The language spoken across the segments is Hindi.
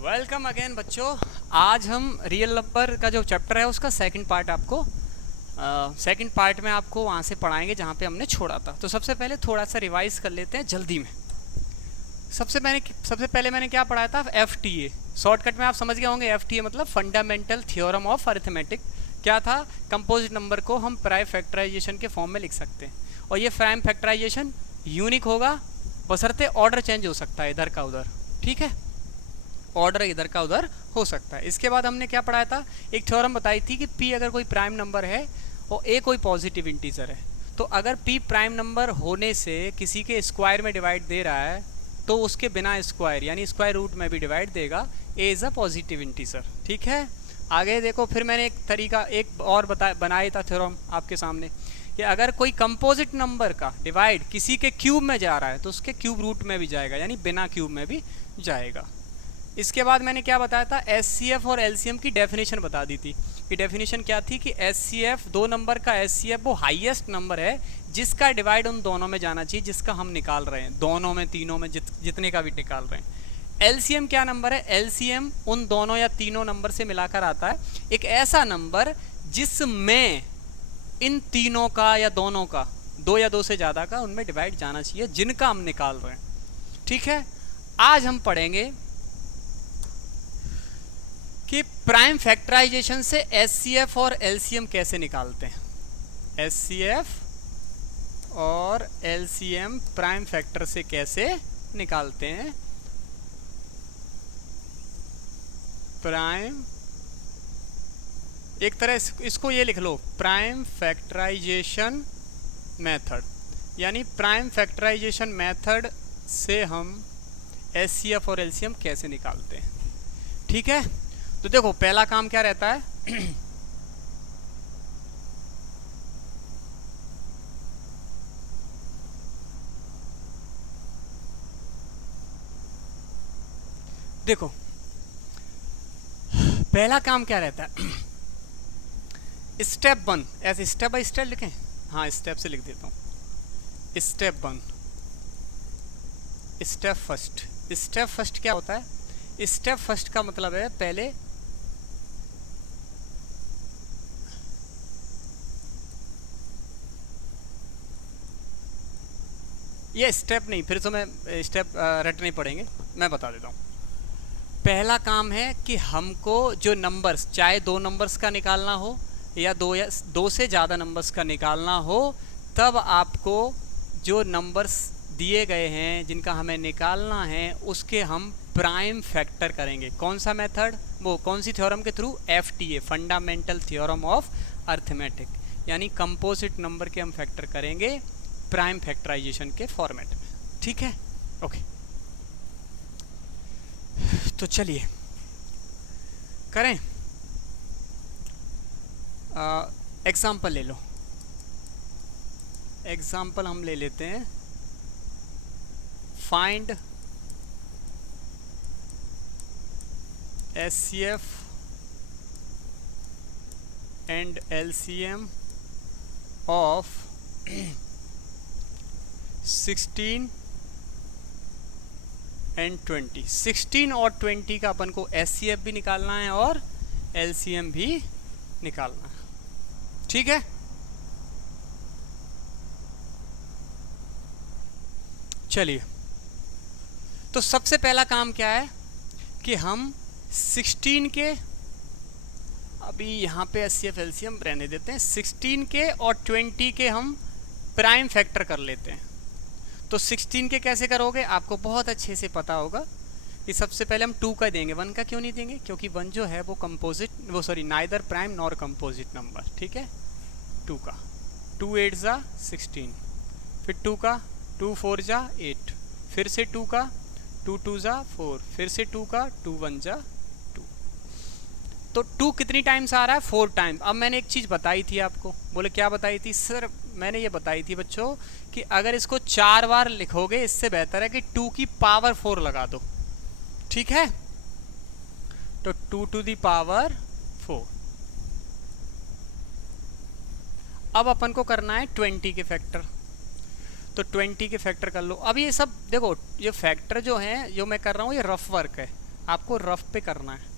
वेलकम अगेन बच्चों। आज हम रियल नंबर का जो चैप्टर है उसका सेकंड पार्ट आपको सेकंड पार्ट में आपको वहाँ से पढ़ाएंगे जहाँ पे हमने छोड़ा था। तो सबसे पहले थोड़ा सा रिवाइज कर लेते हैं जल्दी में। सबसे पहले मैंने क्या पढ़ाया था? FTA। शॉर्टकट में आप समझ गए होंगे। FTA मतलब फंडामेंटल थ्योरम ऑफ अरिथमेटिक। क्या था? कंपोजिट नंबर को हम प्राइम फैक्टराइजेशन के फॉर्म में लिख सकते हैं, और ये प्राइम फैक्टराइजेशन यूनिक होगा, बशर्ते ऑर्डर चेंज हो सकता है इधर का उधर। ठीक है, ऑर्डर इधर का उधर हो सकता है। इसके बाद हमने क्या पढ़ाया था? एक थ्योरम बताई थी कि P अगर कोई प्राइम नंबर है और A कोई पॉजिटिव इंटीजर है, तो अगर P प्राइम नंबर होने से किसी के स्क्वायर में डिवाइड दे रहा है तो उसके बिना स्क्वायर यानी स्क्वायर रूट में भी डिवाइड देगा। A is a positive integer. ठीक है, आगे देखो। फिर मैंने एक तरीका एक और बनाया था थ्योरम आपके सामने कि अगर कोई कंपोजिट नंबर का डिवाइड किसी के क्यूब में जा रहा है तो उसके क्यूब रूट में भी जाएगा, यानी बिना क्यूब में भी जाएगा। इसके बाद मैंने क्या बताया था? SCF और LCM की डेफिनेशन बता दी थी। कि डेफिनेशन क्या थी कि SCF, दो नंबर का SCF वो हाईएस्ट नंबर है जिसका डिवाइड उन दोनों में जाना चाहिए जिसका हम निकाल रहे हैं, दोनों में तीनों में जितने का भी निकाल रहे हैं। LCM क्या नंबर है? LCM उन दोनों या तीनों नंबर से मिलाकर आता है एक ऐसा नंबर जिसमें इन तीनों का या दोनों का, दो या दो से ज़्यादा का, उनमें डिवाइड जाना चाहिए जिनका हम निकाल रहे हैं। ठीक है, आज हम पढ़ेंगे कि प्राइम फैक्टराइजेशन से SCF और LCM कैसे निकालते हैं। SCF और LCM प्राइम फैक्टर से कैसे निकालते हैं। प्राइम, एक तरह इसको ये लिख लो, प्राइम फैक्टराइजेशन मेथड, यानी प्राइम फैक्टराइजेशन मेथड से हम SCF और LCM कैसे निकालते हैं। ठीक है, तो देखो पहला काम क्या रहता है? देखो पहला काम क्या रहता है? स्टेप 1, ऐसे स्टेप बाय स्टेप लिखें। हाँ, स्टेप से लिख देता हूँ। Step 1, step first. Step first क्या होता है? स्टेप फर्स्ट का मतलब है पहले ये स्टेप नहीं, फिर तो मैं स्टेप रटने पड़ेंगे, मैं बता देता हूँ। पहला काम है कि हमको जो नंबर्स, चाहे दो नंबर्स का निकालना हो या दो से ज़्यादा नंबर्स का निकालना हो, तब आपको जो नंबर्स दिए गए हैं जिनका हमें निकालना है उसके हम प्राइम फैक्टर करेंगे। कौन सा मेथड? वो कौन सी थ्योरम के through? FTA, fundamental theorem of arithmetic, यानी कंपोजिट नंबर के हम फैक्टर करेंगे प्राइम फैक्टराइजेशन के फॉर्मेट में। ठीक है, ओके। तो चलिए करें। एग्जाम्पल ले लो। एग्जाम्पल हम ले लेते हैं। Find SCF and LCM of 16 and 20। 16 और 20 का अपन को SCF भी निकालना है और LCM भी निकालना है। ठीक है, चलिए। तो सबसे पहला काम क्या है कि हम 16 के, अभी यहाँ पे SCF LCM रहने देते हैं, 16 के और 20 के हम प्राइम फैक्टर कर लेते हैं। तो 16 के कैसे करोगे? आपको बहुत अच्छे से पता होगा कि सबसे पहले हम 2 का देंगे। 1 का क्यों नहीं देंगे? क्योंकि 1 जो है वो कंपोजिट, वो sorry neither prime nor composite number. ठीक है, 2 का 2 8 जा 16, फिर 2 का 2 4 जा 8, फिर से 2 का 2 2 जा 4, फिर से 2 का 2 1 जा 2। तो 2 कितनी टाइम्स आ रहा है? 4 टाइम। अब मैंने एक चीज़ बताई थी आपको। बोले क्या बताई थी? सर मैंने ये बताई थी बच्चों कि अगर इसको 4 बार लिखोगे इससे बेहतर है कि 2 की पावर 4 लगा दो। ठीक है, तो 2 टू दी पावर 4। अब अपन को करना है 20 के फैक्टर। तो 20 के फैक्टर कर लो। अब ये सब देखो, ये फैक्टर जो है जो मैं कर रहा हूँ ये रफ वर्क है। आपको रफ पे करना है।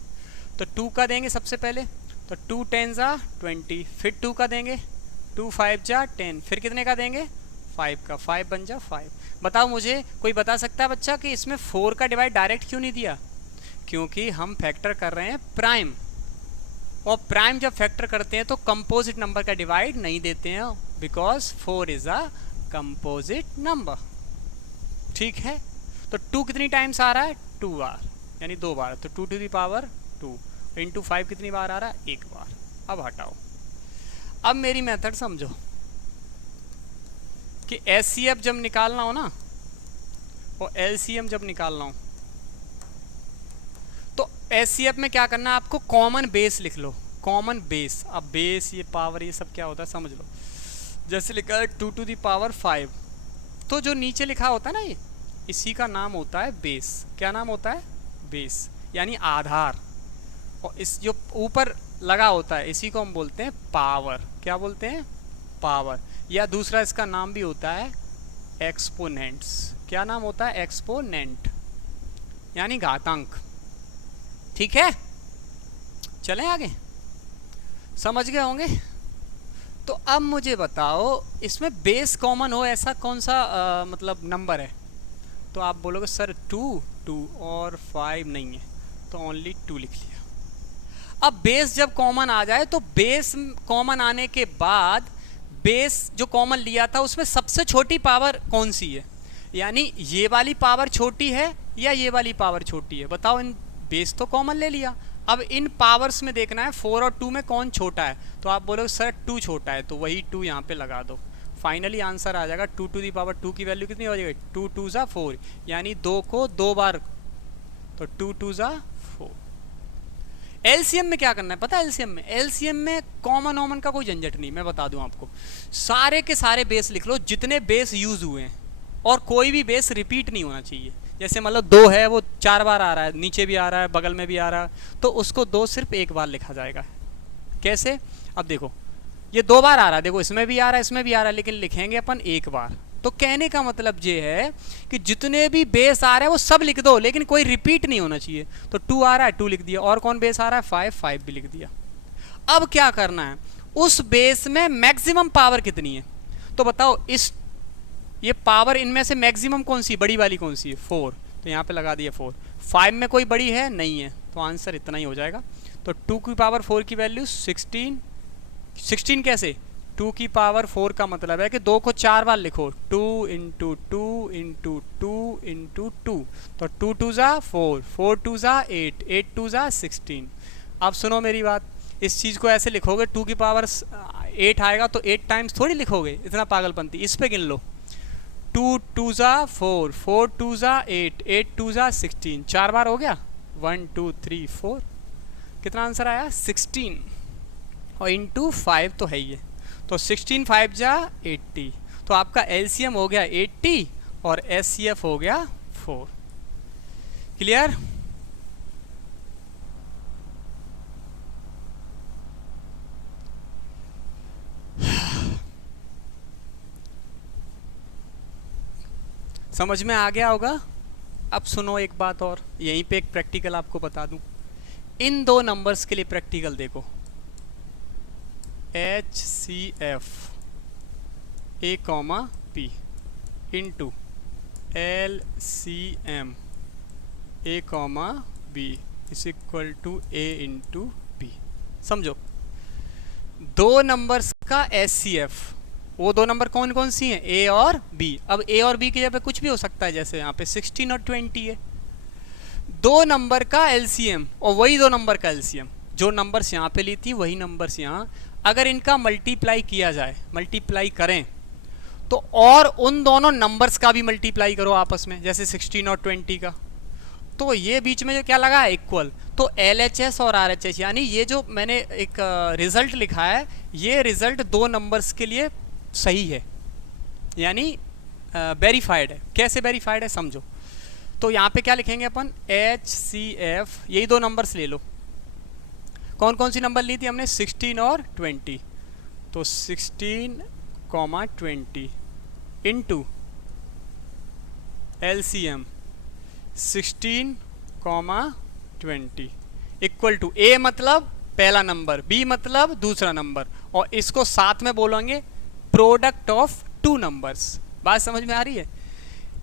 तो 2 का देंगे सबसे पहले, तो 2 10 जा 20, फिर 2 का देंगे, 2 5 जा 10, फिर कितने का देंगे 5 का, 5 बन जा 5। बताओ मुझे कोई बता सकता है बच्चा कि इसमें 4 का डिवाइड डायरेक्ट क्यों नहीं दिया? क्योंकि हम फैक्टर कर रहे हैं प्राइम, और प्राइम जब फैक्टर करते हैं तो कंपोजिट नंबर का डिवाइड नहीं देते हैं, because 4 is a composite number. ठीक है, तो 2 कितनी टाइम्स आ रहा है 2 बार, यानी 2 बार, तो 2 टू दी पावर 2 इंटू 5 कितनी बार आ रहा है 1 बार। अब हटाओ, अब मेरी मेथड समझो कि एचसीएफ जब निकालना हो ना और एलसीएम जब निकालना हो, तो एचसीएफ में क्या करना है आपको, कॉमन बेस लिख लो, कॉमन बेस। अब बेस ये पावर ये सब क्या होता है समझ लो। जैसे लिखा है 2 टू दी पावर 5, तो जो नीचे लिखा होता है ना ये, इसी का नाम होता है बेस। क्या नाम होता है? बेस, यानी आधार। और इस जो ऊपर लगा होता है इसी को हम बोलते हैं पावर। क्या बोलते हैं? पावर। या दूसरा इसका नाम भी होता है एक्सपोनेंट्स। क्या नाम होता है? एक्सपोनेंट, यानी घातांक। ठीक है, चलें आगे, समझ गए होंगे। तो अब मुझे बताओ इसमें बेस कॉमन हो ऐसा कौन सा मतलब नंबर है? तो आप बोलोगे सर 2 और 5 नहीं है, तो ओनली 2 लिख लिया। अब बेस जब कॉमन आ जाए तो बेस कॉमन आने के बाद बेस जो कॉमन लिया था उसमें सबसे छोटी पावर कौन सी है? यानी ये वाली पावर छोटी है या ये वाली पावर छोटी है? बताओ, इन बेस तो कॉमन ले लिया, अब इन पावर्स में देखना है 4 और 2 में कौन छोटा है। तो आप बोलोगे सर 2 छोटा है, तो वही 2 यहाँ पे लगा दो। फाइनली आंसर आ जाएगा 2 टू दी पावर 2 की वैल्यू कितनी हो जाएगी? 2 2 जा 4, यानी 2 को 2 बार, तो 2 2 जा 4। एलसीएम में क्या करना है पता है? एलसीएम में कॉमन ओमन का कोई झंझट नहीं, मैं बता दूं आपको। सारे के सारे बेस लिख लो जितने बेस यूज हुए हैं, और कोई भी बेस रिपीट नहीं होना चाहिए। जैसे मतलब 2 है वो 4 बार आ रहा है, नीचे भी आ रहा है, बगल में भी आ रहा है, तो उसको 2 सिर्फ 1 बार लिखा जाएगा। कैसे? अब देखो ये 2 बार आ रहा है, देखो इसमें भी आ रहा है इसमें भी आ रहा है, लेकिन लिखेंगे अपन 1 बार। तो कहने का मतलब ये है कि जितने भी बेस आ रहे हैं वो सब लिख दो, लेकिन कोई रिपीट नहीं होना चाहिए। तो 2 आ रहा है 2 लिख दिया, और कौन बेस आ रहा है 5 भी लिख दिया। अब क्या करना है, उस बेस में मैक्सिमम पावर कितनी है? तो बताओ इस ये पावर इनमें से मैक्सिमम कौन सी, बड़ी वाली कौन सी है? 4, तो यहाँ पे लगा दिया 4। 5 में कोई बड़ी है नहीं है, तो आंसर इतना ही हो जाएगा। तो 2 की पावर 4 की वैल्यू 16। 16 कैसे? 2 की पावर 4 का मतलब है कि 2 को 4 बार लिखो, 2 इंटू 2 इंटू 2 इंटू 2, तो 2 2 जा 4, 4 2 जा 8, 8 2 जा 16। अब सुनो मेरी बात, इस चीज़ को ऐसे लिखोगे 2 की पावर 8 आएगा तो 8 टाइम्स थोड़ी लिखोगे, इतना पागलपंती। इस पे गिन लो, 2 2 जा 4, 4 2 जा 8, 8 2 जा 16, 4 बार हो गया, 1 2 3 4। कितना आंसर आया? 16, और इंटू 5 तो है ही है, तो 16 5 जा 80, तो आपका एलसीएम हो गया 80 और एचसीएफ हो गया 4। क्लियर? समझ में आ गया होगा। अब सुनो एक बात और, यहीं पे एक प्रैक्टिकल आपको बता दूं। इन 2 नंबर्स के लिए प्रैक्टिकल देखो, HCF A, P into LCM A, B is equal to A into B। समझो 2 नंबर्स का HCF, वो 2 नंबर कौन कौन सी हैं? A और B। अब A और B की जगह पे कुछ भी हो सकता है, जैसे यहाँ पे 16 और 20 है। 2 नंबर का LCM और वही 2 नंबर का LCM, जो नंबर्स यहाँ पे ली थी वही नंबर्स यहाँ, अगर इनका मल्टीप्लाई किया जाए, मल्टीप्लाई करें, तो और उन दोनों नंबर्स का भी मल्टीप्लाई करो आपस में, जैसे 16 और 20 का, तो ये बीच में जो क्या लगा है इक्वल, तो LHS और RHS, यानी ये जो मैंने एक रिजल्ट लिखा है, ये रिजल्ट 2 नंबर्स के लिए सही है, यानी वेरीफाइड है। कैसे वेरीफाइड है समझो। तो यहाँ पे क्या लिखेंगे अपन, HCF, यही 2 नंबर्स ले लो। कौन कौन सी नंबर ली थी हमने? 16 और 20, तो 16, 20 इंटू LCM 16, 20 इक्वल टू ए मतलब पहला नंबर, बी मतलब दूसरा नंबर, और इसको साथ में बोलेंगे प्रोडक्ट ऑफ टू नंबर्स। बात समझ में आ रही है?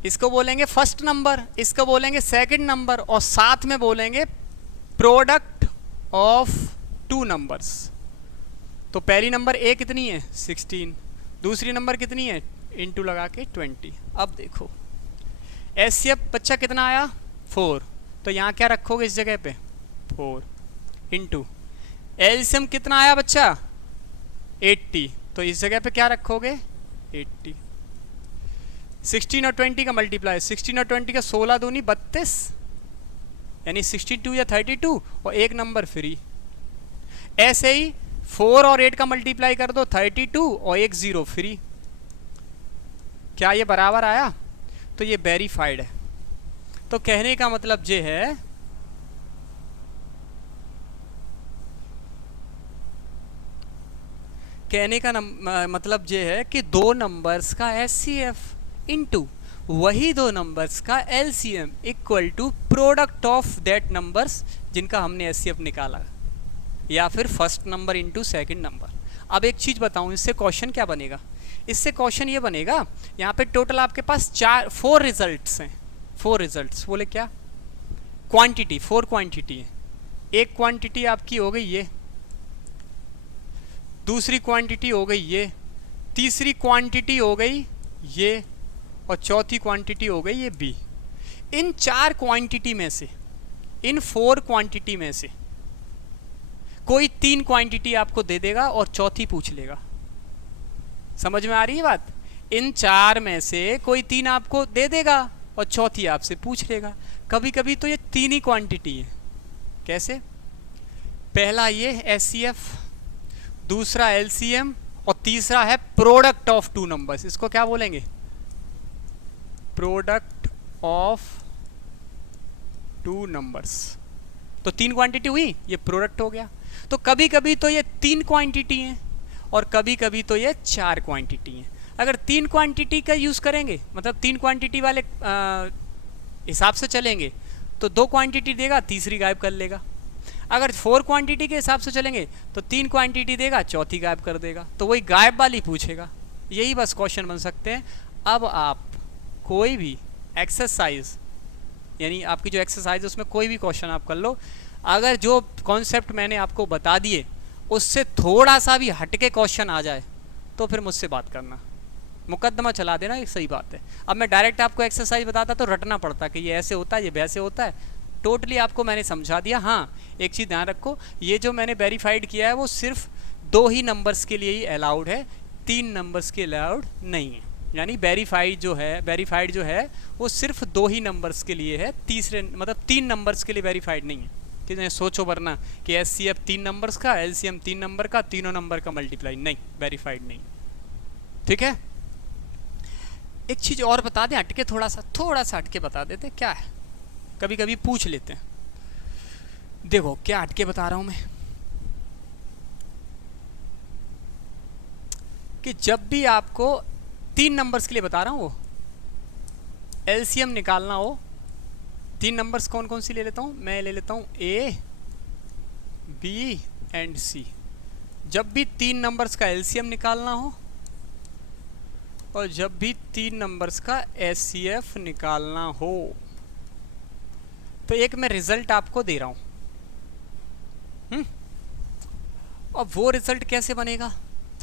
इसको बोलेंगे फर्स्ट नंबर, इसको बोलेंगे सेकंड नंबर, और साथ में बोलेंगे प्रोडक्ट ऑफ टू नंबर्स। तो पहली नंबर ए कितनी है 16, दूसरी नंबर कितनी है इनटू लगा के 20। अब देखो एचसीएफ बच्चा कितना आया 4, तो यहाँ क्या रखोगे इस जगह पे 4 इंटू एलसीएम कितना आया बच्चा 80, तो इस जगह पे क्या रखोगे 80। 16 और 20 का मल्टीप्लाई, 16 और 20 का 16 दूनी 32, यानी 62 या 32 और एक नंबर फ्री। ऐसे ही 4 और 8 का मल्टीप्लाई कर दो 32 और एक 0 फ्री। क्या ये बराबर आया? तो ये वेरीफाइड है। तो कहने का मतलब ये है मतलब ये है कि दो नंबर्स का एचसीएफ इनटू वही दो नंबर्स का LCM equal to product of that numbers जिनका हमने एचसीएफ निकाला, या फिर first number into second number. अब एक चीज़ बताऊं, इससे क्वेश्चन क्या बनेगा? इससे क्वेश्चन ये बनेगा, यहाँ पे टोटल आपके पास 4 रिजल्ट्स हैं। 4 रिजल्ट्स बोले क्या? क्वांटिटी, 4 क्वांटिटी है। एक क्वांटिटी आपकी हो गई ये, दूसरी क्वांटिटी हो गई ये, तीसरी क्वांटिटी हो गई ये, और चौथी क्वांटिटी हो गई ये बी। इन 4 क्वांटिटी में से, इन 4 क्वांटिटी में से कोई 3 क्वांटिटी आपको दे देगा और चौथी पूछ लेगा। समझ में आ रही है बात? इन 4 में से कोई 3 आपको दे देगा और चौथी आपसे पूछ लेगा। कभी कभी तो ये 3 ही क्वांटिटी है। कैसे? पहला ये एचसीएफ, दूसरा एलसीएम, और तीसरा है प्रोडक्ट ऑफ टू नंबर्स। इसको क्या बोलेंगे? Product of two numbers. तो 3 क्वांटिटी हुई, ये प्रोडक्ट हो गया। तो कभी कभी तो ये 3 क्वांटिटी हैं और कभी कभी तो ये 4 क्वांटिटी हैं। अगर 3 क्वांटिटी का यूज़ करेंगे, मतलब 3 क्वांटिटी वाले हिसाब से चलेंगे, तो 2 क्वांटिटी देगा, तीसरी गायब कर लेगा। अगर 4 क्वांटिटी के हिसाब से चलेंगे तो 3 क्वांटिटी देगा, चौथी गायब कर देगा। तो वही गायब वाली पूछेगा। यही बस क्वेश्चन बन सकते हैं। अब आप कोई भी एक्सरसाइज, यानी आपकी जो एक्सरसाइज है उसमें कोई भी क्वेश्चन आप कर लो, अगर जो कॉन्सेप्ट मैंने आपको बता दिए उससे थोड़ा सा भी हटके क्वेश्चन आ जाए तो फिर मुझसे बात करना, मुकदमा चला देना। ये सही बात है। अब मैं डायरेक्ट आपको एक्सरसाइज बताता तो रटना पड़ता कि ये ऐसे होता है, ये वैसे होता है। टोटली आपको मैंने समझा दिया। हाँ, एक चीज़ ध्यान रखो, ये जो मैंने वेरीफाइड किया है वो सिर्फ 2 ही नंबर्स के लिए ही अलाउड है, 3 नंबर्स के अलाउड नहीं है। यानी वेरीफाइड जो है वो सिर्फ 2 ही नंबर्स के लिए है, तीसरे मतलब 3 नंबर्स के लिए वेरीफाइड नहीं है। कि सोचो वरना कि एचसीएफ 3 नंबर्स का, एलसीएम 3 नंबर का, तीनों नंबर का मल्टीप्लाई, नहीं, वेरीफाइड नहीं। ठीक है। एक चीज़ और बता दें हटके, थोड़ा सा हटके बता देते। क्या है, कभी कभी पूछ लेते हैं। देखो क्या हटके बता रहा हूं मैं, कि जब भी आपको 3 नंबर्स के लिए बता रहा हूं, वो एलसीएम निकालना हो, 3 नंबर्स कौन कौन सी ले लेता हूं मैं? ले लेता हूं ए, बी एंड सी। जब भी 3 नंबर्स का एलसीएम निकालना हो और जब भी 3 नंबर्स का एचसीएफ निकालना हो, तो एक मैं रिजल्ट आपको दे रहा हूं। अब वो रिजल्ट कैसे बनेगा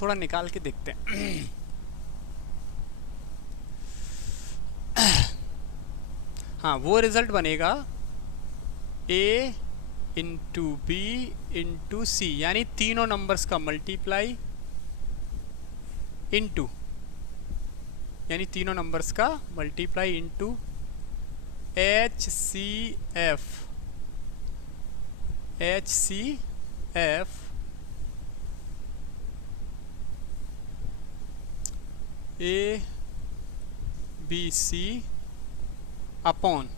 थोड़ा निकाल के देखते हैं। हाँ, वो रिजल्ट बनेगा ए इंटू बी इंटू सी, यानी तीनों नंबर्स का मल्टीप्लाई इंटू, यानी तीनों नंबर्स का multiply into HCF A B C upon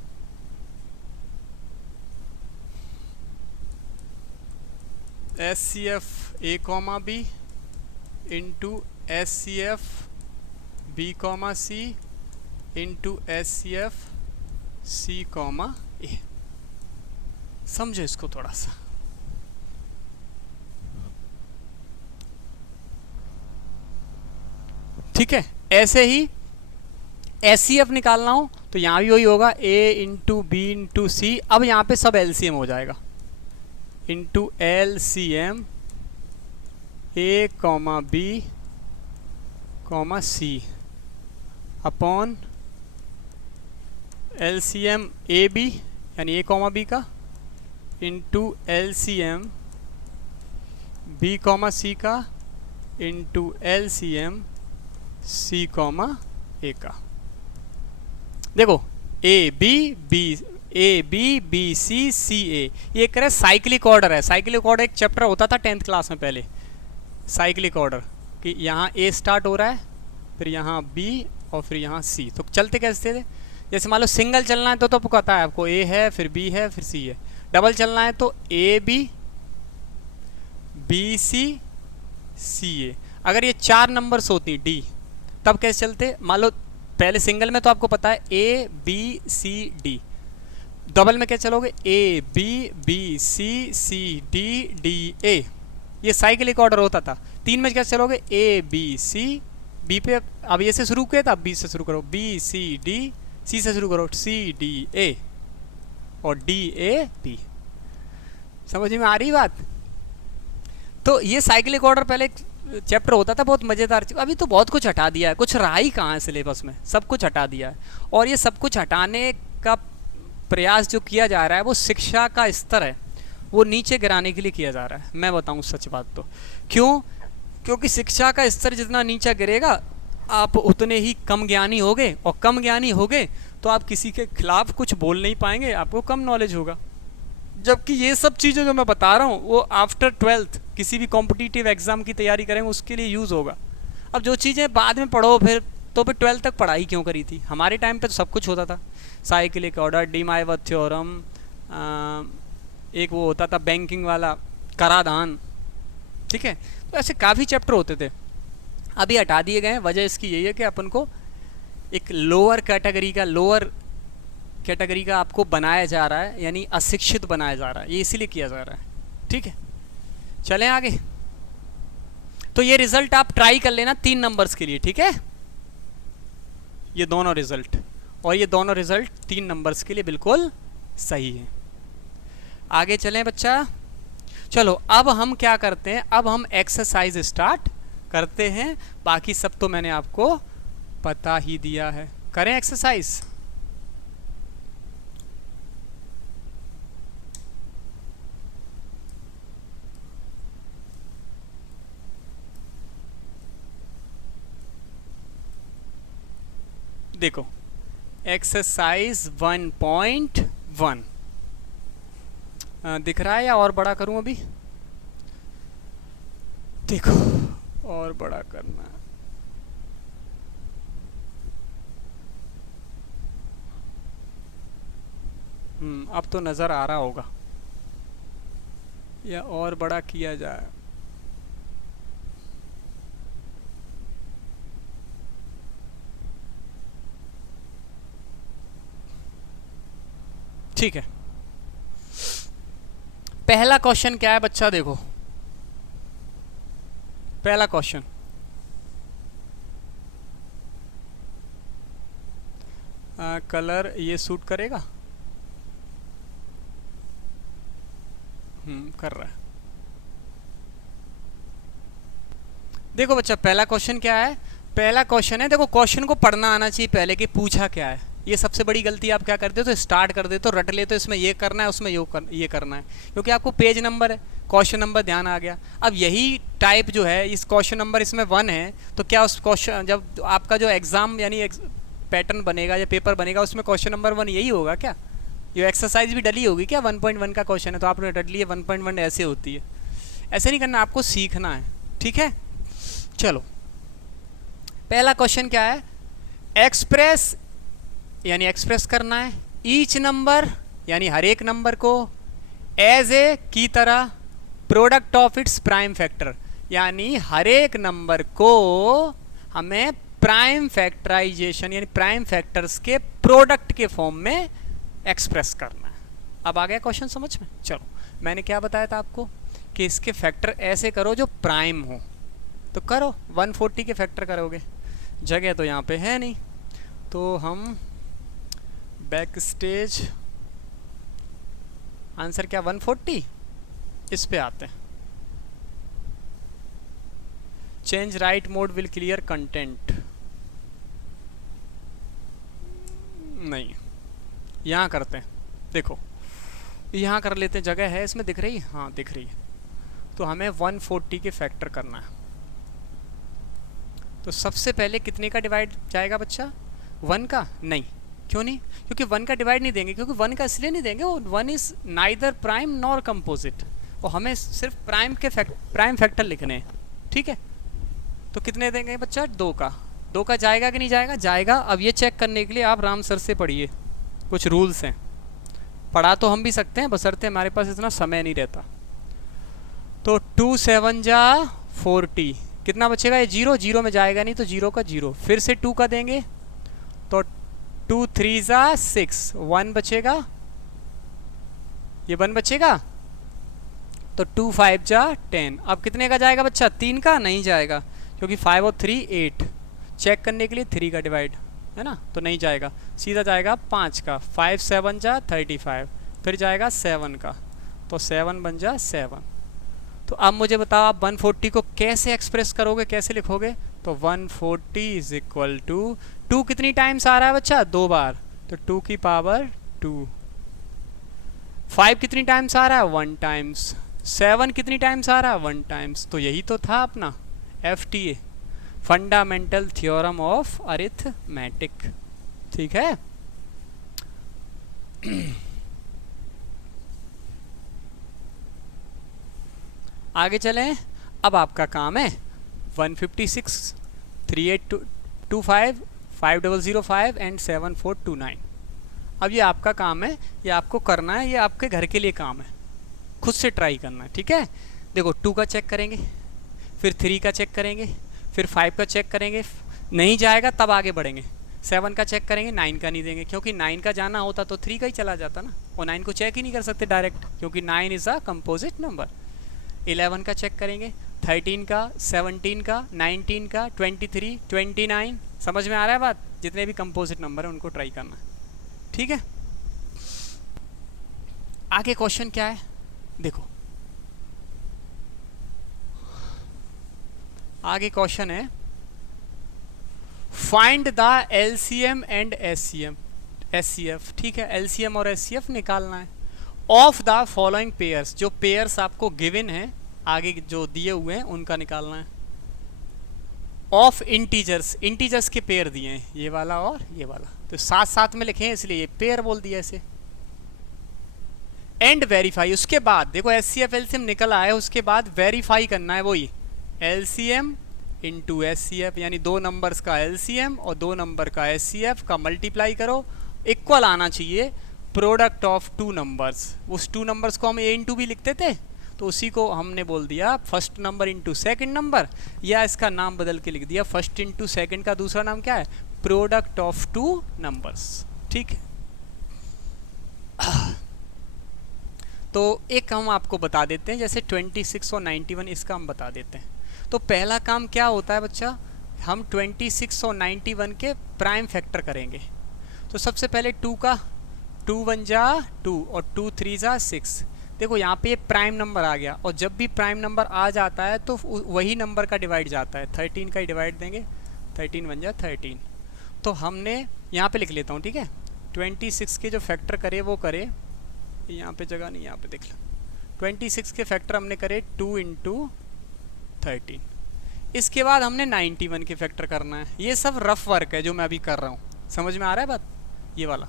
SCF A comma B into SCF B comma C into SCF C comma A. समझो इसको थोड़ा सा। ठीक है, ऐसे ही एचसीएफ निकालना हो तो यहाँ भी वही होगा, A into B into C. अब यहाँ पे सब एलसीएम हो जाएगा, into LCM A comma B comma C upon LCM A B यानी ए कॉमा बी का into LCM B comma C का into LCM C comma A का। देखो ए बी बी सी सी ए, ये एक तरह साइक्लिक ऑर्डर है। साइक्लिक ऑर्डर एक चैप्टर होता था 10th क्लास में पहले, साइक्लिक ऑर्डर कि यहाँ ए स्टार्ट हो रहा है, फिर यहाँ बी और फिर यहाँ सी। तो चलते कैसे थे, जैसे मान लो सिंगल चलना है तो पता है आपको, ए है फिर बी है फिर सी है। डबल चलना है तो ए बी सी सी ए। अगर ये 4 नंबर्स होती डी, तब कैसे चलते, मान लो पहले सिंगल में तो आपको पता है A B C D, double में क्या चलोगे, ए B C C D A. ये साइक्लिक ऑर्डर होता था। 3 में क्या चलोगे, ए बी सी, बी पे अब ए से शुरू किया था, अब बी से शुरू करो, बी सी डी, सी से शुरू करो, सी डी ए और डी ए बी। समझ में आ रही बात। तो ये साइक्लिक ऑर्डर पहले चैप्टर होता था, बहुत मज़ेदार। अभी तो बहुत कुछ हटा दिया है, कुछ रहा ही कहाँ है सिलेबस में, सब कुछ हटा दिया है। और ये सब कुछ हटाने का प्रयास जो किया जा रहा है वो शिक्षा का स्तर है वो नीचे गिराने के लिए किया जा रहा है। मैं बताऊँ सच बात तो क्यों, क्योंकि शिक्षा का स्तर जितना नीचे गिरेगा आप उतने ही कम ज्ञानी होगे, और कम ज्ञानी होगे तो आप किसी के खिलाफ कुछ बोल नहीं पाएंगे, आपको कम नॉलेज होगा। जबकि ये सब चीज़ें जो मैं बता रहा हूँ वो आफ्टर 12th किसी भी कॉम्पिटिटिव एग्ज़ाम की तैयारी करेंगे उसके लिए यूज़ होगा। अब जो चीज़ें बाद में पढ़ो फिर 12th तक पढ़ाई क्यों करी थी। हमारे टाइम पे तो सब कुछ होता था, साइक्लिक ऑर्डर, डी-माइवर थ्योरम, एक वो होता था बैंकिंग वाला कराधान। ठीक है, तो ऐसे काफ़ी चैप्टर होते थे, अभी हटा दिए गए हैं। वजह इसकी यही है कि अपन को एक लोअर कैटेगरी का आपको बनाया जा रहा है, यानी अशिक्षित बनाया जा रहा है, ये इसीलिए किया जा रहा है। ठीक है, चलें आगे। तो ये रिजल्ट आप ट्राई कर लेना 3 नंबर्स के लिए। ठीक है, ये दोनों रिजल्ट और ये दोनों रिजल्ट 3 नंबर्स के लिए बिल्कुल सही है। आगे चलें बच्चा। चलो अब हम क्या करते हैं, अब हम एक्सरसाइज स्टार्ट करते हैं। बाकी सब तो मैंने आपको पता ही दिया है। करें एक्सरसाइज। देखो एक्सरसाइज 1.1 दिख रहा है या और बड़ा करूं अभी, देखो और बड़ा करना है। अब तो नज़र आ रहा होगा, या और बड़ा किया जाए। ठीक है, पहला क्वेश्चन क्या है बच्चा, देखो पहला क्वेश्चन, कलर ये सूट करेगा, कर रहा है। देखो बच्चा पहला क्वेश्चन क्या है, पहला क्वेश्चन है, देखो क्वेश्चन को पढ़ना आना चाहिए पहले कि पूछा क्या है। ये सबसे बड़ी गलती आप क्या करते हो, तो स्टार्ट कर देते हो, रट लेते हो, इसमें ये करना है उसमें ये करना है, क्योंकि आपको पेज नंबर है, क्वेश्चन नंबर ध्यान आ गया। अब यही टाइप जो है, इस क्वेश्चन नंबर इसमें 1 है, तो क्या उस क्वेश्चन जब आपका जो एग्ज़ाम यानी पैटर्न बनेगा या पेपर बनेगा उसमें क्वेश्चन नंबर 1 यही होगा क्या? ये एक्सरसाइज भी डली होगी क्या? 1.1 का क्वेश्चन है तो आपने रट लिया 1.1 ऐसे होती है। ऐसे नहीं करना, आपको सीखना है। ठीक है, चलो पहला क्वेश्चन क्या है, एक्सप्रेस यानी एक्सप्रेस करना है ईच नंबर यानी हर एक नंबर को एज ए की तरह product of its prime factor, यानी हर एक नंबर को हमें प्राइम फैक्टराइजेशन यानी प्राइम फैक्टर्स के प्रोडक्ट के फॉर्म में एक्सप्रेस करना है। अब आ गया क्वेश्चन समझ में? चलो, मैंने क्या बताया था आपको कि इसके फैक्टर ऐसे करो जो प्राइम हो, तो करो 140 के फैक्टर करोगे, जगह तो यहाँ पे है नहीं, तो हम बैक स्टेज आंसर क्या 140, इस पे आते हैं। Change right mode will clear content, नहीं, यहाँ करते हैं, देखो यहाँ कर लेते हैं, जगह है इसमें, दिख रही है? हाँ दिख रही है। तो हमें 140 के फैक्टर करना है। तो सबसे पहले कितने का डिवाइड जाएगा बच्चा? 1 का? नहीं, क्यों नहीं? क्योंकि 1 का डिवाइड नहीं देंगे, क्योंकि 1 का इसलिए नहीं देंगे, वो 1 is neither prime nor composite, और हमें सिर्फ प्राइम फैक्टर लिखने हैं, ठीक है? तो कितने देंगे बच्चा? 2 का। 2 का जाएगा कि नहीं जाएगा? जाएगा। अब ये चेक करने के लिए आप राम सर से पढ़िए, कुछ रूल्स हैं, पढ़ा तो हम भी सकते हैं, बशर्ते हमारे पास इतना समय नहीं रहता। तो 2 7 जा 40, कितना बचेगा? ये 0, 0 में जाएगा नहीं, तो 0 का 0, फिर से 2 का देंगे, तो 2 3 जा 6, 1 बचेगा, ये 1 बचेगा, तो 2 5 जा 10। अब कितने का जाएगा बच्चा? 3 का? नहीं जाएगा, क्योंकि 5 और 3 8, चेक करने के लिए 3 का डिवाइड है ना, तो नहीं जाएगा, सीधा जाएगा 5 का, 5 7 जा 35, फिर जाएगा 7 का, तो 7 बन जा 7। तो अब मुझे बताओ आप 140 को कैसे एक्सप्रेस करोगे, कैसे लिखोगे? तो 140 इज इक्वल टू 2 कितनी टाइम्स आ रहा है बच्चा? 2 बार, तो 2 की पावर 2। 5 कितनी टाइम्स आ रहा है? 1 टाइम्स। 7 कितनी टाइम्स आ रहा है? 1 टाइम्स। तो यही तो था अपना FTA, fundamental theorem of arithmetic, ठीक है? आगे चलें। अब आपका काम है 156 3825 5005 एंड 7429। अब ये आपका काम है, ये आपको करना है, ये आपके घर के लिए काम है, खुद से ट्राई करना है, ठीक है? देखो 2 का चेक करेंगे, फिर 3 का चेक करेंगे, फिर 5 का चेक करेंगे, नहीं जाएगा तब आगे बढ़ेंगे, 7 का चेक करेंगे, 9 का नहीं देंगे, क्योंकि 9 का जाना होता तो 3 का ही चला जाता ना, और 9 को चेक ही नहीं कर सकते डायरेक्ट, क्योंकि 9 इज़ अ कंपोजिट नंबर। 11 का चेक करेंगे, 13 का, 17 का, 19 का, 23, 29, समझ में आ रहा है बात? जितने भी कंपोजिट नंबर है उनको ट्राई करना है, ठीक है? आगे क्वेश्चन क्या है देखो, आगे क्वेश्चन है find the LCM and SCF, ठीक है? LCM और SCF निकालना है ऑफ द फॉलोइंग पेयर्स, जो पेयर्स आपको गिवन है आगे जो दिए हुए हैं उनका निकालना है। ऑफ इंटीजर्स के पेयर दिए हैं, ये वाला और ये वाला, तो साथ साथ में लिखे हैं इसलिए ये पेयर बोल दिया ऐसे। एंड वेरीफाई, उसके बाद देखो SCF LCM निकल आया, उसके बाद वेरीफाई करना है, वही LCM इंटू SCF, यानी 2 नंबर्स का LCM और 2 नंबर का SCF का मल्टीप्लाई करो, इक्वल आना चाहिए प्रोडक्ट ऑफ 2 नंबर्स। उस 2 नंबर्स को हम A इंटू भी लिखते थे, तो उसी को हमने बोल दिया first number into second number, या इसका नाम बदल के लिख दिया फर्स्ट इंटू सेकंड का दूसरा नाम क्या है? प्रोडक्ट ऑफ 2 नंबर्स, ठीक है? तो एक हम आपको बता देते हैं, जैसे 26 और 91, इसका हम बता देते हैं। तो पहला काम क्या होता है बच्चा? हम 26 और 91 के प्राइम फैक्टर करेंगे। तो सबसे पहले 2 का, 2 1 जा 2 और 2 3 जा 6। देखो यहाँ पे प्राइम नंबर आ गया, और जब भी प्राइम नंबर आ जाता है तो वही नंबर का डिवाइड जाता है, 13 का ही डिवाइड देंगे, 13 1 जा 13। तो हमने यहाँ पे लिख लेता हूँ, ठीक है? 26 के जो फैक्टर करे वो करे, यहाँ पे जगह नहीं, यहाँ पे देख लो, 26 के फैक्टर हमने करे 2 इंटू 13। इसके बाद हमने 91 के फैक्टर करना है। ये सब रफ वर्क है जो मैं अभी कर रहा हूँ, समझ में आ रहा है बात? ये वाला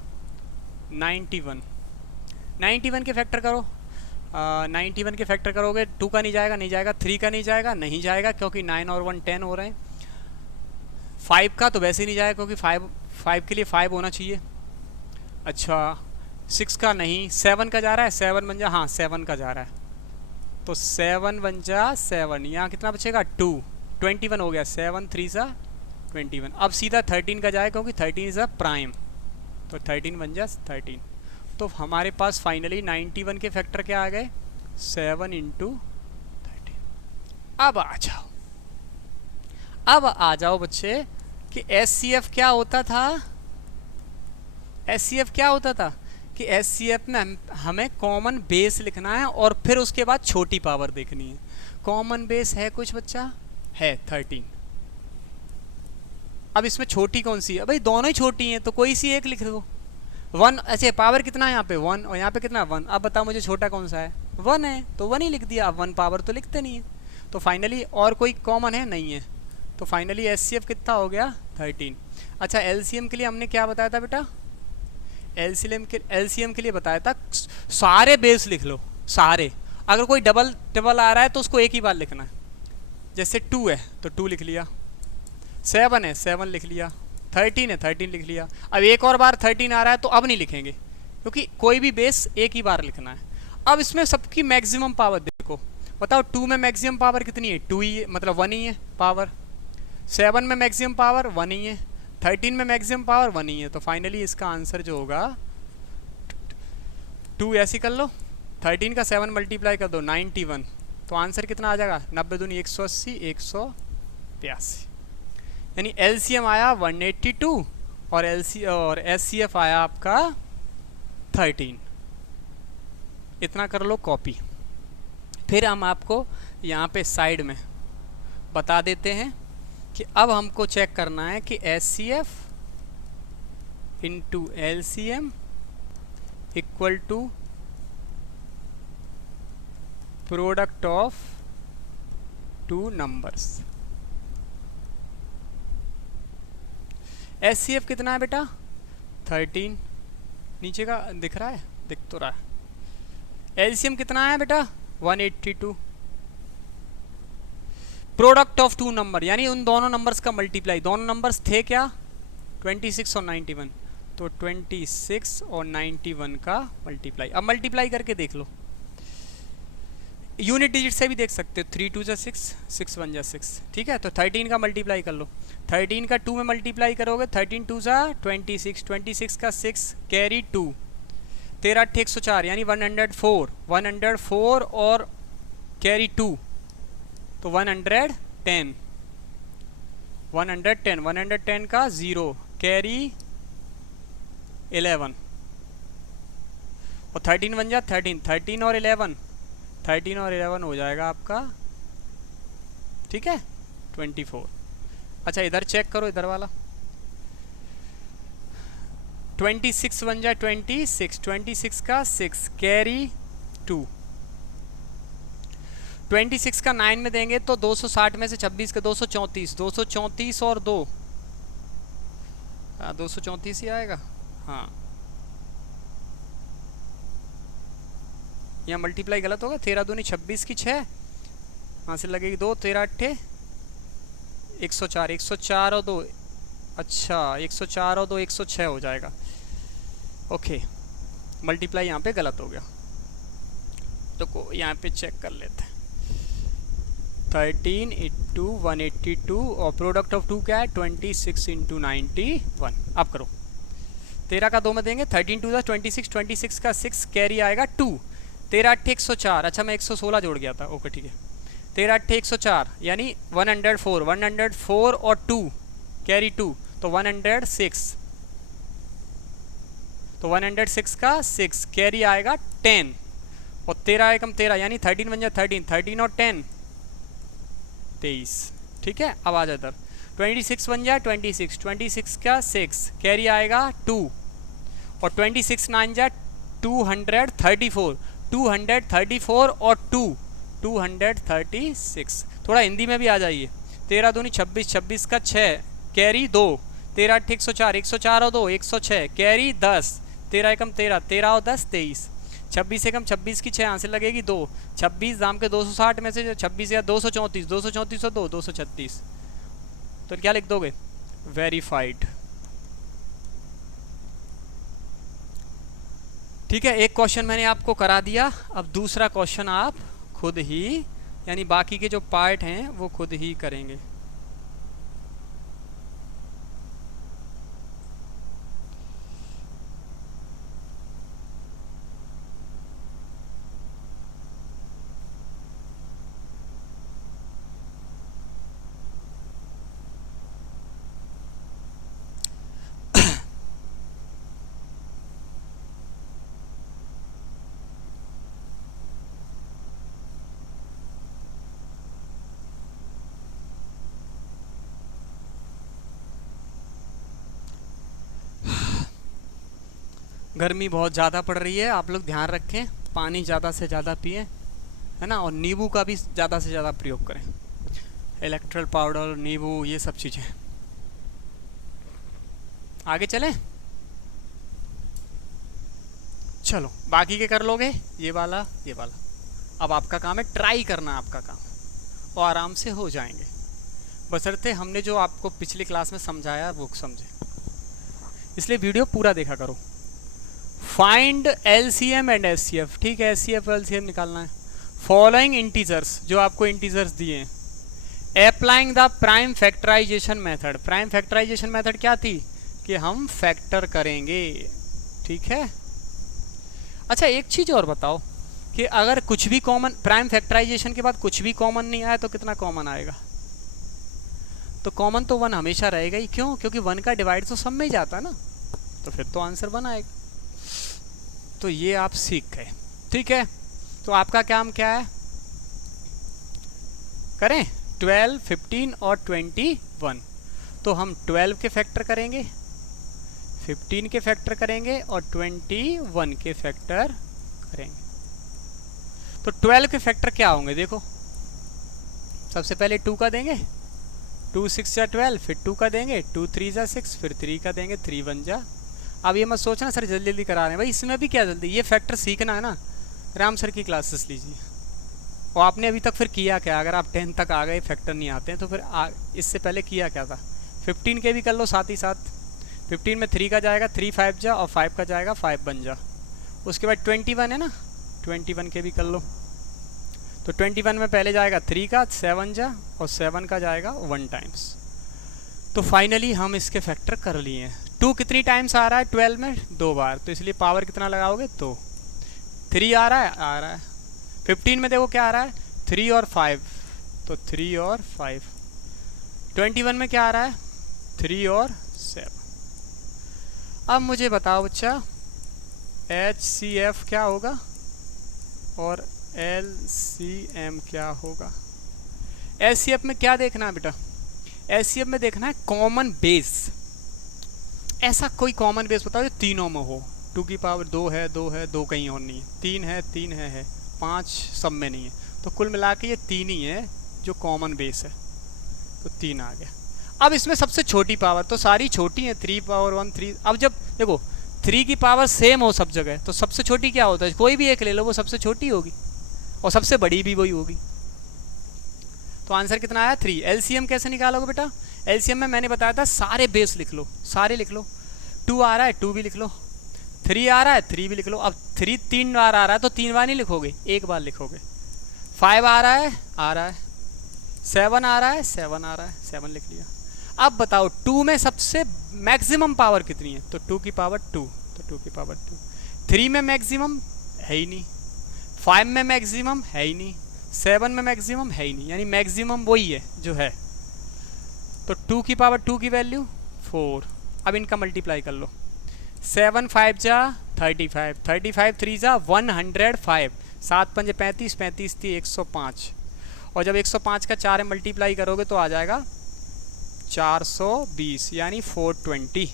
91 के फैक्टर करो, 91 के फैक्टर करोगे, 2 का नहीं जाएगा, नहीं जाएगा, 3 का नहीं जाएगा, नहीं जाएगा, क्योंकि 9 और 1 10 हो रहे हैं। 5 का तो वैसे ही नहीं जाएगा, क्योंकि 5 के लिए 5 होना चाहिए। अच्छा 6 का नहीं, 7 का जा रहा है, 7 बन जा, हाँ 7 का जा रहा है, तो 7 बन जा 7, यहाँ कितना बचेगा 2, 21 हो गया, 7 3 सा 21। अब सीधा 13 का जाए, क्योंकि 13 इज अ प्राइम, तो 13 बन जा 13। तो हमारे पास फाइनली 91 के फैक्टर क्या आ गए, 7 इंटू 13। अब आ जाओ बच्चे कि SCF क्या होता था, SCF क्या होता था कि SCF में हमें कॉमन बेस लिखना है और फिर उसके बाद छोटी पावर देखनी है। कॉमन बेस है कुछ बच्चा, है 13। अब इसमें छोटी कौन सी है, भाई दोनों ही छोटी हैं तो कोई सी एक लिख दो। 1, अच्छा पावर कितना है यहाँ पे 1 और यहाँ पे कितना 1। अब बताओ मुझे छोटा कौन सा है, 1 है तो 1 ही लिख दिया। अब 1 पावर तो लिखते नहीं है, तो फाइनली और कोई कॉमन है नहीं है, तो फाइनली SCF कितना हो गया 13। अच्छा LCM के लिए हमने क्या बताया था बेटा, LCM के लिए बताया था सारे बेस लिख लो, सारे। अगर कोई डबल डबल आ रहा है तो उसको एक ही बार लिखना है। जैसे 2 है तो 2 लिख लिया, 7 है 7 लिख लिया, 13 है 13 लिख लिया। अब एक और बार 13 आ रहा है तो अब नहीं लिखेंगे, क्योंकि कोई भी बेस एक ही बार लिखना है। अब इसमें सबकी मैक्सिमम पावर देखो, बताओ 2 में मैक्सिमम पावर कितनी है, 2 ही है, मतलब 1 ही है पावर। 7 में मैक्सिमम पावर 1 ही है, 13 में मैक्सिमम पावर 1 ही है। तो फाइनली इसका आंसर जो होगा 2 ऐसे कर लो, 13 का 7 मल्टीप्लाई कर दो 91, तो आंसर कितना आ जाएगा 90 दूनी 180 182, यानी LCM आया 182 और SCF आया आपका 13। इतना कर लो कॉपी। फिर हम आपको यहाँ पे साइड में बता देते हैं कि अब हमको चेक करना है कि SCF into LCM equal to product of 2 numbers. SCF कितना है बेटा 13, नीचे का दिख रहा है, दिख तो रहा है। LCM कितना है बेटा 182, प्रोडक्ट ऑफ 2 नंबर यानी उन दोनों नंबर्स का मल्टीप्लाई। दोनों नंबर्स थे क्या 26 और 91, तो 26 और 91 का मल्टीप्लाई। अब मल्टीप्लाई करके देख लो, यूनिट डिजिट से भी देख सकते हो, 3 2 जा 6, 6 1 जा 6, ठीक है। तो 13 का मल्टीप्लाई कर लो, 13 का 2 में मल्टीप्लाई करोगे, 13 2 जा 26, 26 का 6 कैरी 2, 13 8 104 यानी 104, 104 और कैरी 2 तो 110, 110, 110 का 0 कैरी 11 और 13 बन जा 13, 13 और 11, 13 और 11 हो जाएगा आपका, ठीक है 24। अच्छा इधर चेक करो, इधर वाला 26 बन जाए 26, 26 का 6 कैरी 2, 26 का 9 में देंगे तो 260 में से 26 का 234, 234 और 2, 234 ही आएगा। हाँ यहाँ मल्टीप्लाई गलत होगा, 13 दूनी 26 की 6, यहाँ से लगेगी 2, 13 8 104, 104 और 2, अच्छा 104 और 2 106 हो जाएगा। ओके मल्टीप्लाई यहाँ पे गलत हो गया, तो यहाँ पे चेक कर लेते हैं। 13 इंटू 182 और प्रोडक्ट ऑफ 2 क्या है 26 इंटू 91। अब करो 13 का 2 में देंगे, 13 2 26, 26 का 6 कैरी आएगा 2, 13 8 104, अच्छा मैं 116 जोड़ गया था, ओके ठीक है। 13 8 104 यानी 104, 104 और 2 कैरी 2 तो 106, तो 106 का 6 कैरी आएगा 10 और 13 एकम 13 यानी 13 बन जाए 13, 13 और 10 23, ठीक है। अब आ जाए इधर 26 बन जाए 26, 26 का 6 कैरी आएगा 2 और 26 9 जाए 234, 234 और 2 236। थोड़ा हिंदी में भी आ जाइए, 13 दूनी 26, 26 का 6 कैरी 2, 13 8 104, 104 और 2 106 कैरी 10, 13 एकम 13, 13 और 10 23, 26 एकम 26 की 6 यहाँ से लगेगी 2, 26 दाम के 260 में से 26 या 234, 234 और 2 236, तो क्या लिख दोगे वेरीफाइड। ठीक है एक क्वेश्चन मैंने आपको करा दिया, अब दूसरा क्वेश्चन आप खुद ही यानी बाकी के जो पार्ट हैं वो खुद ही करेंगे। गर्मी बहुत ज़्यादा पड़ रही है, आप लोग ध्यान रखें, पानी ज़्यादा से ज़्यादा पिएं, है ना, और नींबू का भी ज़्यादा से ज़्यादा प्रयोग करें, इलेक्ट्रल पाउडर, नींबू, ये सब चीज़ें। आगे चलें, चलो बाकी के कर लोगे, ये वाला ये वाला। अब आपका काम है ट्राई करना, आपका काम, और आराम से हो जाएंगे, बशर्ते हमने जो आपको पिछली क्लास में समझाया वो समझे, इसलिए वीडियो पूरा देखा करो। फाइंड LCM एंड SCF, ठीक है, SCF LCM निकालना है। फॉलोइंग इंटीजर्स, जो आपको इंटीजर्स दिए हैं। Applying the prime factorisation method, prime factorisation method क्या थी कि हम फैक्टर करेंगे, ठीक है। अच्छा एक चीज़ और बताओ कि अगर कुछ भी कॉमन, प्राइम फैक्टराइजेशन के बाद कुछ भी कॉमन नहीं आया तो कितना कॉमन आएगा? तो कॉमन तो 1 हमेशा रहेगा ही, क्यों? क्योंकि 1 का डिवाइड तो सब में ही जाता है ना, तो फिर तो आंसर 1 आएगा। तो ये आप सीख गए, ठीक है। तो आपका काम क्या है, करें 12, 15 और 21। तो हम 12 के फैक्टर करेंगे, 15 के फैक्टर करेंगे और 21 के फैक्टर करेंगे। तो 12 के फैक्टर क्या होंगे, देखो सबसे पहले 2 का देंगे, 2 6 जा 12, फिर 2 का देंगे, 2 3 जा 6, फिर 3 का देंगे, 3 1 जा। अब ये मत सोचना सर जल्दी जल्दी करा रहे हैं, भाई इसमें भी क्या जल्दी, ये फैक्टर सीखना है ना, राम सर की क्लासेस लीजिए। और आपने अभी तक फिर किया क्या, अगर आप 10 तक आ गए फैक्टर नहीं आते हैं तो फिर इससे पहले किया क्या था। 15 के भी कर लो साथ ही साथ, 15 में 3 का जाएगा, 3 5 जा, और 5 का जाएगा, 5 बन जा। उसके बाद 21 है ना, 21 के भी कर लो। तो 21 में पहले जाएगा 3 का, 7 जा, और 7 का जाएगा 1 टाइम्स। तो फाइनली हम इसके फैक्टर कर लिए हैं। 2 कितनी टाइम्स आ रहा है 12 में, 2 बार, तो इसलिए पावर कितना लगाओगे, 2। 3 आ रहा है 15 में, देखो क्या आ रहा है 3 और 5, तो 3 और 5। 21 में क्या आ रहा है 3 और 7। अब मुझे बताओ बच्चा, HCF क्या होगा और LCM क्या होगा। SCF में क्या देखना है बेटा, SCF में देखना है कॉमन बेस। ऐसा कोई कॉमन बेस बताओ जो तीनों में हो। 2 की पावर 2 है, 2 है, 2 कहीं और नहीं है, 3 है, 3 है, 5 सब में नहीं है, तो कुल मिला के ये 3 ही है जो कॉमन बेस है, तो 3 आ गया। अब इसमें सबसे छोटी पावर, तो सारी छोटी है, 3 पावर 1 3। अब जब देखो 3 की पावर सेम हो सब जगह, तो सबसे छोटी क्या होता है, कोई भी एक ले लो वो सबसे छोटी होगी, और सबसे बड़ी भी वही होगी। तो आंसर कितना आया 3। LCM कैसे निकालोगे बेटा, LCM में मैंने बताया था सारे बेस लिख लो, सारे लिख लो। 2 आ रहा है 2 भी लिख लो, 3 आ रहा है 3 भी लिख लो। अब 3 3 बार आ रहा है तो 3 बार नहीं लिखोगे, एक बार लिखोगे। 5 आ रहा है 7 आ रहा है 7 आ रहा है, 7 लिख लिया। अब बताओ 2 में सबसे मैक्सिमम पावर कितनी है, तो 2 की पावर 2, तो 2 की पावर 2। 3 में मैक्सिमम है ही नहीं, 5 में मैक्सिमम है ही नहीं, 7 में मैक्सिमम है ही नहीं, यानी मैक्सिमम वही है जो है। तो 2 की पावर 2 की वैल्यू 4। अब इनका मल्टीप्लाई कर लो, 7 5 जा 35, 35 3 जा 105, 7 5 35, 35 थी 105, और जब 105 का 4 मल्टीप्लाई करोगे तो आ जाएगा 420, यानी 420,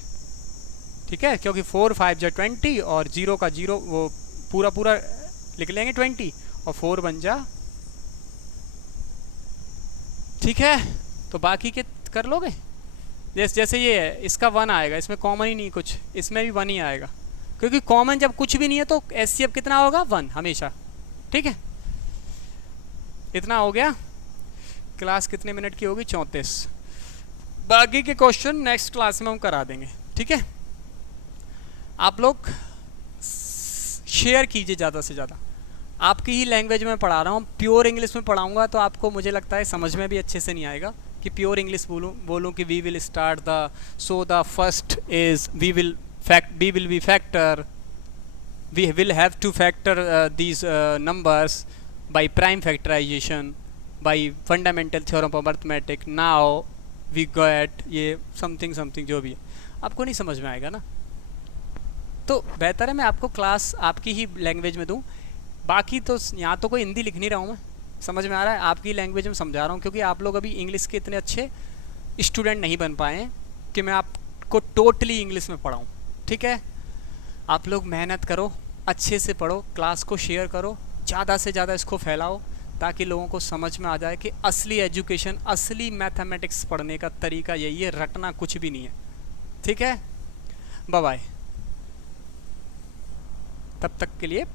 ठीक है, क्योंकि 4 5 जा 20 और 0 का 0 वो पूरा पूरा लिख लेंगे 20, और 4 बन जा, ठीक है। तो बाकी के कर लोगे, जैसे ये है, इसका 1 आएगा, इसमें कॉमन ही नहीं कुछ, इसमें भी 1 ही आएगा, क्योंकि कॉमन जब कुछ भी नहीं है तो SCF कितना होगा 1 हमेशा, ठीक है। इतना हो गया। क्लास कितने मिनट की होगी, 34। बाकी के क्वेश्चन नेक्स्ट क्लास में हम करा देंगे, ठीक है। आप लोग शेयर कीजिए ज़्यादा से ज़्यादा, आपकी ही लैंग्वेज में पढ़ा रहा हूँ, प्योर इंग्लिश में पढ़ाऊँगा तो आपको मुझे लगता है समझ में भी अच्छे से नहीं आएगा कि प्योर इंग्लिश बोलूँ कि we will start the, so the first is we will be factor, we will have to factor these numbers by prime factorisation, by fundamental theorem of arithmetic, now we got ये समथिंग जो भी है, आपको नहीं समझ में आएगा ना। तो बेहतर है मैं आपको क्लास आपकी ही लैंग्वेज में दूँ। बाकी तो यहाँ तो कोई हिंदी लिख नहीं रहा हूँ मैं, समझ में आ रहा है, आपकी लैंग्वेज में समझा रहा हूँ, क्योंकि आप लोग अभी इंग्लिश के इतने अच्छे स्टूडेंट नहीं बन पाए हैं कि मैं आपको टोटली इंग्लिश में पढ़ाऊँ, ठीक है। आप लोग मेहनत करो, अच्छे से पढ़ो, क्लास को शेयर करो, ज़्यादा से ज़्यादा इसको फैलाओ, ताकि लोगों को समझ में आ जाए कि असली एजुकेशन, असली मैथमेटिक्स पढ़ने का तरीका यही है, रटना कुछ भी नहीं है। ठीक है, बाय बाय, तब तक के लिए